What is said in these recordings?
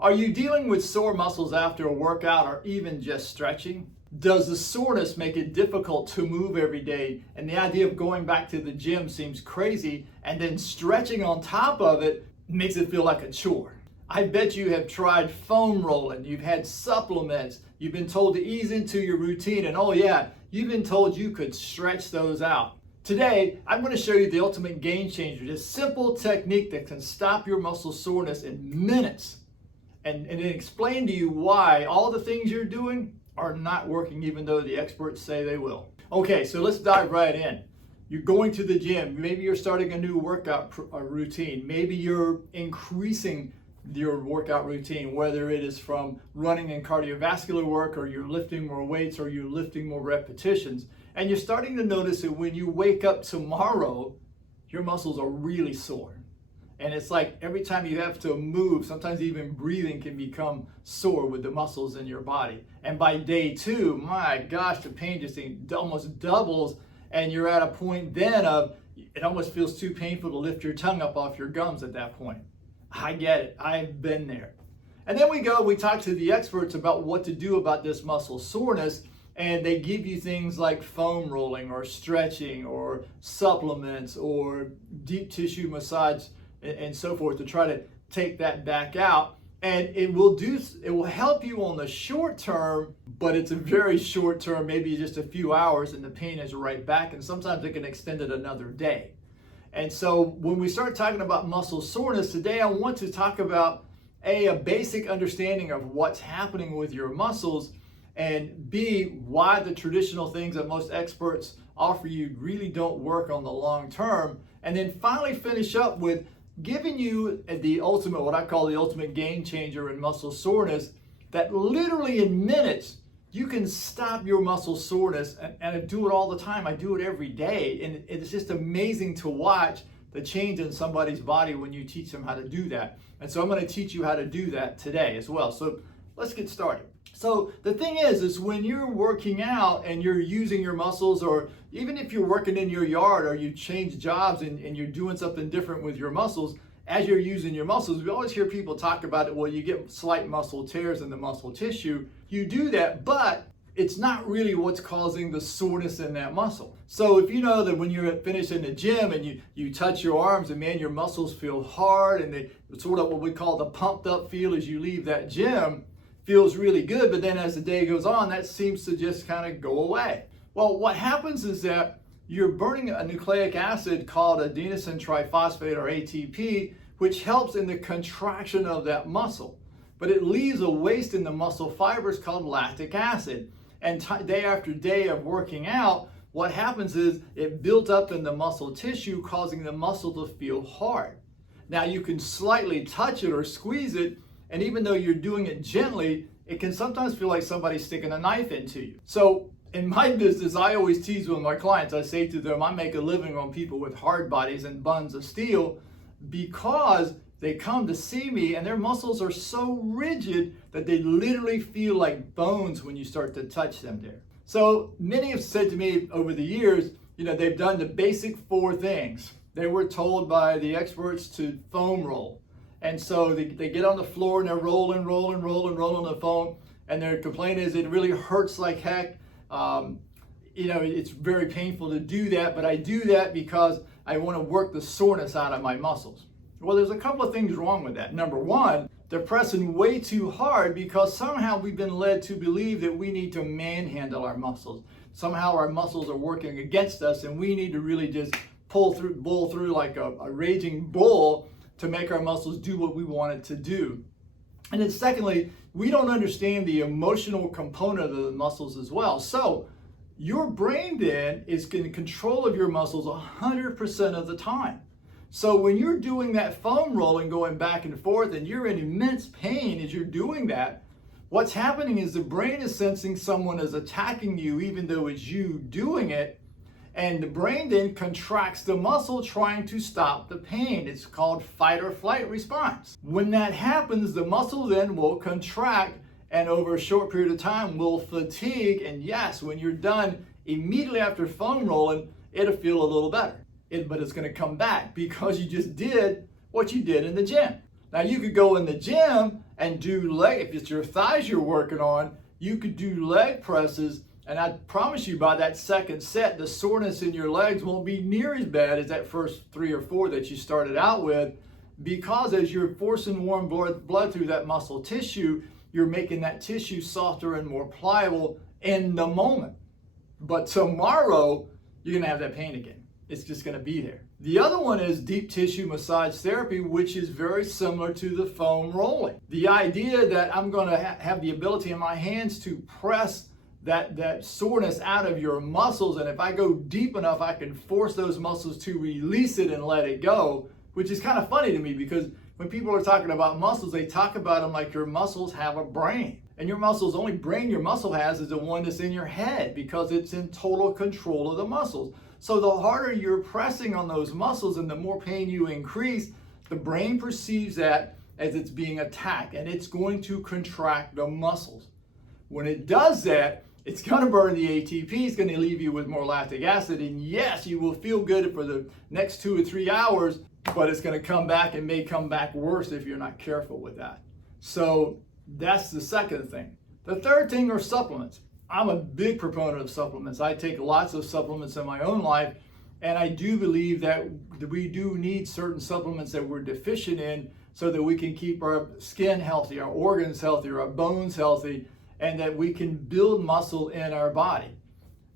Are you dealing with sore muscles after a workout or even just stretching? Does the soreness make it difficult to move every day, and the idea of going back to the gym seems crazy, and then stretching on top of it makes it feel like a chore? I bet you have tried foam rolling, you've had supplements, you've been told to ease into your routine, and oh yeah, you've been told you could stretch those out. Today, I'm going to show you the ultimate game changer, this simple technique that can stop your muscle soreness in minutes, and then explain to you why all the things you're doing are not working even though the experts say they will. Okay, so let's dive right in. You're going to the gym, maybe you're starting a new workout routine, maybe you're increasing your workout routine, whether it is from running and cardiovascular work, or you're lifting more weights, or you're lifting more repetitions, and you're starting to notice that when you wake up tomorrow, your muscles are really sore. And it's like every time you have to move, sometimes even breathing can become sore with the muscles in your body. And by day 2, my gosh, the pain just almost doubles, and you're at a point then of it almost feels too painful to lift your tongue up off your gums at that point. I get it, I've been there. And then we talk to the experts about what to do about this muscle soreness, and they give you things like foam rolling or stretching or supplements or deep tissue massage and so forth to try to take that back out. And it will help you on the short term, but it's a very short term, maybe just a few hours, and the pain is right back, and sometimes it can extend it another day. And so when we start talking about muscle soreness today, I want to talk about a basic understanding of what's happening with your muscles, and B, why the traditional things that most experts offer you really don't work on the long term, and then finally finish up with giving you the ultimate, what I call the ultimate game changer in muscle soreness, that literally in minutes you can stop your muscle soreness. And I do it all the time. I do it every day, and it's just amazing to watch the change in somebody's body when you teach them how to do that. And so I'm going to teach you how to do that today as well. So let's get started. So the thing is when you're working out and you're using your muscles, or even if you're working in your yard or you change jobs and you're doing something different with your muscles, as you're using your muscles, we always hear people talk about it, well, you get slight muscle tears in the muscle tissue. You do that, but it's not really what's causing the soreness in that muscle. So if you know that when you're finished in the gym and you touch your arms, and man, your muscles feel hard, and they sort of what we call the pumped up feel as you leave that gym, feels really good, but then as the day goes on, that seems to just kind of go away. Well, what happens is that you're burning a nucleic acid called adenosine triphosphate, or ATP, which helps in the contraction of that muscle. But it leaves a waste in the muscle fibers called lactic acid. And day after day of working out, what happens is it builds up in the muscle tissue, causing the muscle to feel hard. Now you can slightly touch it or squeeze it, and even though you're doing it gently, it can sometimes feel like somebody's sticking a knife into you. So in my business, I always tease with my clients, I say to them, I make a living on people with hard bodies and buns of steel, because they come to see me and their muscles are so rigid that they literally feel like bones when you start to touch them there. So many have said to me over the years, they've done the basic 4 things. They were told by the experts to foam roll. And so they get on the floor and they're rolling the foam, and their complaint is it really hurts like heck. It's very painful to do that, but I do that because I want to work the soreness out of my muscles. Well, there's a couple of things wrong with that. Number one, they're pressing way too hard because somehow we've been led to believe that we need to manhandle our muscles. Somehow our muscles are working against us, and we need to really just bull through like a raging bull to make our muscles do what we want it to do. And then secondly, we don't understand the emotional component of the muscles as well. So your brain then is in control of your muscles 100% of the time. So when you're doing that foam rolling, going back and forth, and you're in immense pain as you're doing that, what's happening is the brain is sensing someone is attacking you even though it's you doing it. And the brain then contracts the muscle trying to stop the pain. It's called fight or flight response. When that happens, the muscle then will contract, and over a short period of time will fatigue. And yes, when you're done immediately after foam rolling, it'll feel a little better. But it's going to come back because you just did what you did in the gym. Now you could go in the gym and do leg, if it's your thighs you're working on, you could do leg presses, and I promise you by that second set, the soreness in your legs won't be near as bad as that first 3 or 4 that you started out with, because as you're forcing warm blood through that muscle tissue, you're making that tissue softer and more pliable in the moment. But tomorrow, you're gonna have that pain again. It's just gonna be there. The other one is deep tissue massage therapy, which is very similar to the foam rolling. The idea that I'm gonna have the ability in my hands to press that soreness out of your muscles, and if I go deep enough, I can force those muscles to release it and let it go, which is kind of funny to me, because when people are talking about muscles, they talk about them like your muscles have a brain. And your muscles, the only brain your muscle has is the one that's in your head, because it's in total control of the muscles. So the harder you're pressing on those muscles and the more pain you increase, the brain perceives that as it's being attacked, and it's going to contract the muscles. When it does that, it's going to burn the ATP, it's going to leave you with more lactic acid, and yes, you will feel good for the next 2 or 3 hours, but it's going to come back and may come back worse if you're not careful with that. So that's the second thing. The third thing are supplements. I'm a big proponent of supplements. I take lots of supplements in my own life, and I do believe that we do need certain supplements that we're deficient in so that we can keep our skin healthy, our organs healthy, our bones healthy, and that we can build muscle in our body.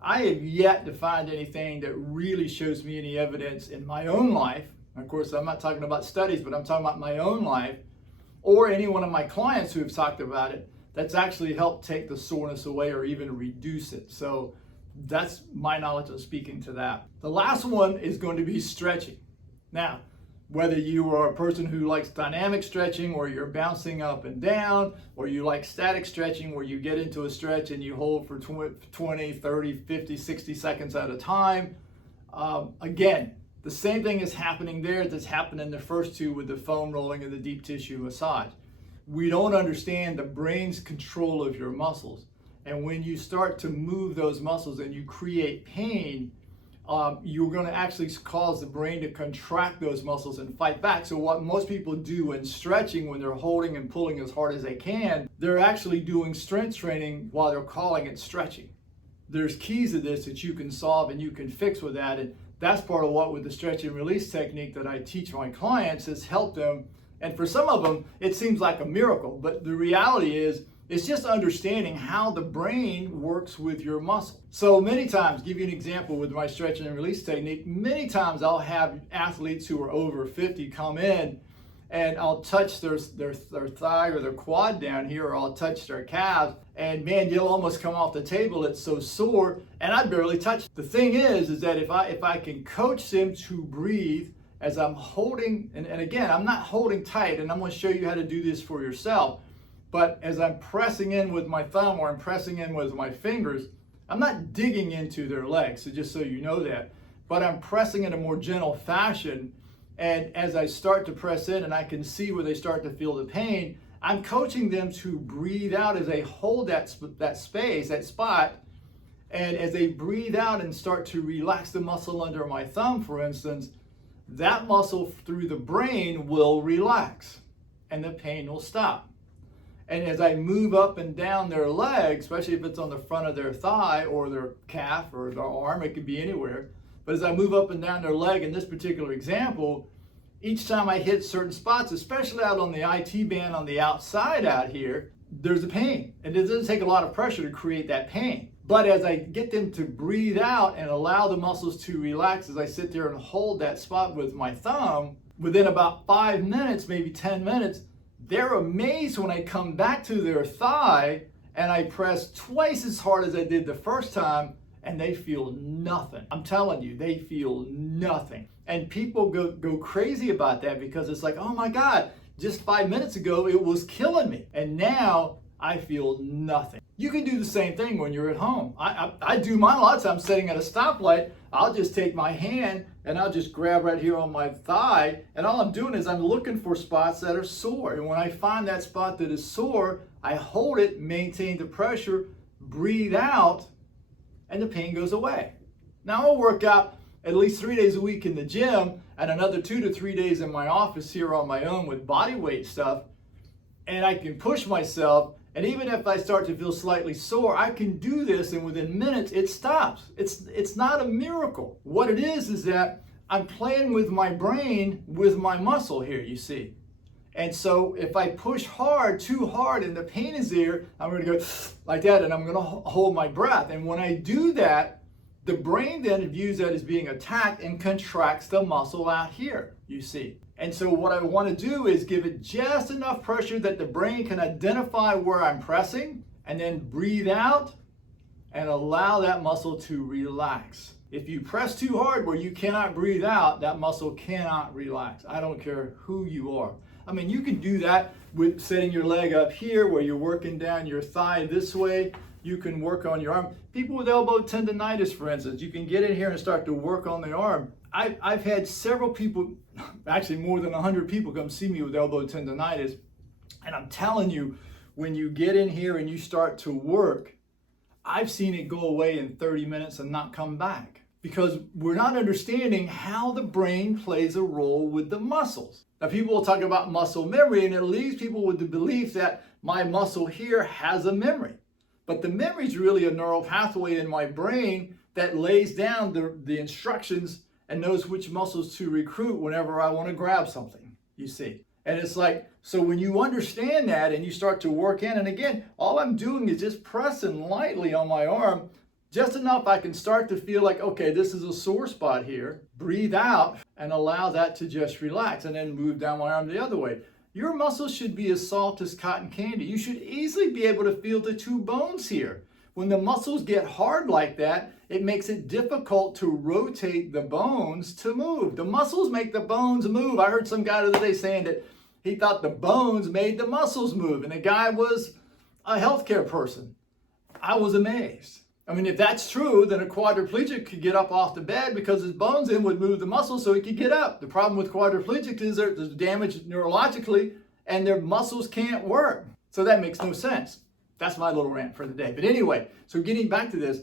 I have yet to find anything that really shows me any evidence in my own life. Of course, I'm not talking about studies, but I'm talking about my own life, or any one of my clients who have talked about it, that's actually helped take the soreness away or even reduce it. So that's my knowledge of speaking to that. The last one is going to be stretching. Now, whether you are a person who likes dynamic stretching, or you're bouncing up and down, or you like static stretching where you get into a stretch and you hold for 20, 30, 50, 60 seconds at a time, again, the same thing is happening there that's happened in the first two with the foam rolling and the deep tissue massage. We don't understand the brain's control of your muscles. And when you start to move those muscles and you create pain, you're going to actually cause the brain to contract those muscles and fight back. So what most people do in stretching, when they're holding and pulling as hard as they can, they're actually doing strength training while they're calling it stretching. There's keys to this that you can solve and you can fix with that. And that's part of what, with the stretch and release technique that I teach my clients, has helped them. And for some of them, it seems like a miracle, but the reality is, it's just understanding how the brain works with your muscle. So many times, give you an example with my stretch and release technique, many times I'll have athletes who are over 50 come in, and I'll touch their thigh or their quad down here, or I'll touch their calves, and man, you'll almost come off the table, it's so sore, and I barely touch. The thing is that if I can coach them to breathe as I'm holding, and again, I'm not holding tight, and I'm going to show you how to do this for yourself, but as I'm pressing in with my thumb or I'm pressing in with my fingers, I'm not digging into their legs, so just so you know that, but I'm pressing in a more gentle fashion. And as I start to press in and I can see where they start to feel the pain, I'm coaching them to breathe out as they hold that space, that spot. And as they breathe out and start to relax the muscle under my thumb, for instance, that muscle through the brain will relax and the pain will stop. And as I move up and down their leg, especially if it's on the front of their thigh or their calf or their arm, it could be anywhere. But as I move up and down their leg in this particular example, each time I hit certain spots, especially out on the IT band on the outside out here, there's a pain. And it doesn't take a lot of pressure to create that pain. But as I get them to breathe out and allow the muscles to relax, as I sit there and hold that spot with my thumb, within about 5 minutes, maybe 10 minutes, they're amazed when I come back to their thigh and I press twice as hard as I did the first time, and they feel nothing. I'm telling you, they feel nothing. And people go crazy about that, because it's like, oh my God, just 5 minutes ago it was killing me, and now I feel nothing. You can do the same thing when you're at home. I do mine a lot of times sitting at a stoplight. I'll just take my hand and I'll just grab right here on my thigh, and all I'm doing is I'm looking for spots that are sore. And when I find that spot that is sore, I hold it, maintain the pressure, breathe out, and the pain goes away. Now I'll work out at least 3 days a week in the gym and another 2 to 3 days in my office here on my own with body weight stuff. and I can push myself. And even if I start to feel slightly sore, I can do this, and within minutes it stops. It's not a miracle. What it is that I'm playing with my brain with my muscle here, you see. And so if I push hard, too hard, and the pain is there, I'm going to go like that, and I'm going to hold my breath. And when I do that, the brain then views that as being attacked and contracts the muscle out here, you see. And so what I want to do is give it just enough pressure that the brain can identify where I'm pressing, and then breathe out and allow that muscle to relax. If you press too hard where you cannot breathe out, that muscle cannot relax. I don't care who you are. I mean, you can do that with setting your leg up here where you're working down your thigh this way. You can work on your arm. People with elbow tendonitis, for instance, you can get in here and start to work on the arm. I've had several people, actually more than 100 people come see me with elbow tendonitis. And I'm telling you, when you get in here and you start to work, I've seen it go away in 30 minutes and not come back. Because we're not understanding how the brain plays a role with the muscles. Now, people will talk about muscle memory, and it leaves people with the belief that my muscle here has a memory. But the memory is really a neural pathway in my brain that lays down the instructions and knows which muscles to recruit whenever I want to grab something, you see. And it's like, so when you understand that and you start to work in, and again, all I'm doing is just pressing lightly on my arm, just enough I can start to feel like, okay, this is a sore spot here. Breathe out and allow that to just relax, and then move down my arm the other way. Your muscles should be as soft as cotton candy. You should easily be able to feel the two bones here. When the muscles get hard like that, it makes it difficult to rotate the bones to move. The muscles make the bones move. I heard some guy the other day saying that he thought the bones made the muscles move, and the guy was a healthcare person. I was amazed. I mean, if that's true, then a quadriplegic could get up off the bed because his bones in would move the muscles so he could get up. The problem with quadriplegics is there's damage neurologically and their muscles can't work. So that makes no sense. That's my little rant for the day. But anyway, so getting back to this,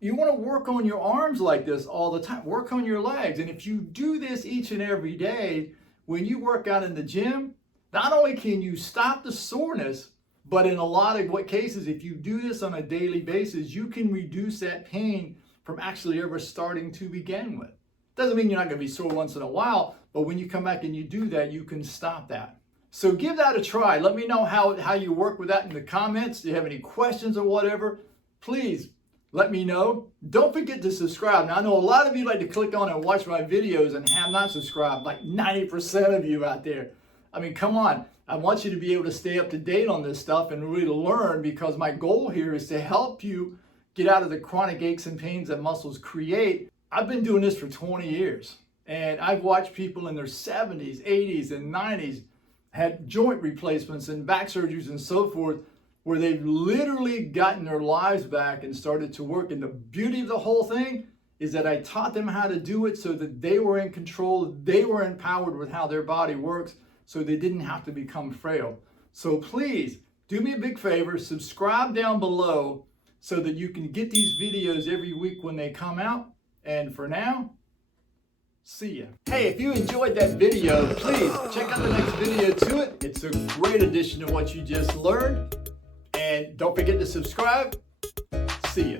you want to work on your arms like this all the time. Work on your legs. And if you do this each and every day, when you work out in the gym, not only can you stop the soreness, but in a lot of cases, if you do this on a daily basis, you can reduce that pain from actually ever starting to begin with. Doesn't mean you're not going to be sore once in a while, but when you come back and you do that, you can stop that. So give that a try. Let me know how you work with that in the comments. Do you have any questions or whatever? Please let me know. Don't forget to subscribe. Now, I know a lot of you like to click on and watch my videos and have not subscribed, like 90% of you out there. I mean, come on. I want you to be able to stay up to date on this stuff and really learn, because my goal here is to help you get out of the chronic aches and pains that muscles create. I've been doing this for 20 years, and I've watched people in their 70s, 80s, and 90s had joint replacements and back surgeries and so forth, where they've literally gotten their lives back and started to work. And the beauty of the whole thing is that I taught them how to do it so that they were in control, they were empowered with how their body works, so they didn't have to become frail. So please do me a big favor, subscribe down below so that you can get these videos every week when they come out. And for now, see ya. Hey, if you enjoyed that video, please check out the next video to it. It's a great addition to what you just learned. And don't forget to subscribe. See ya.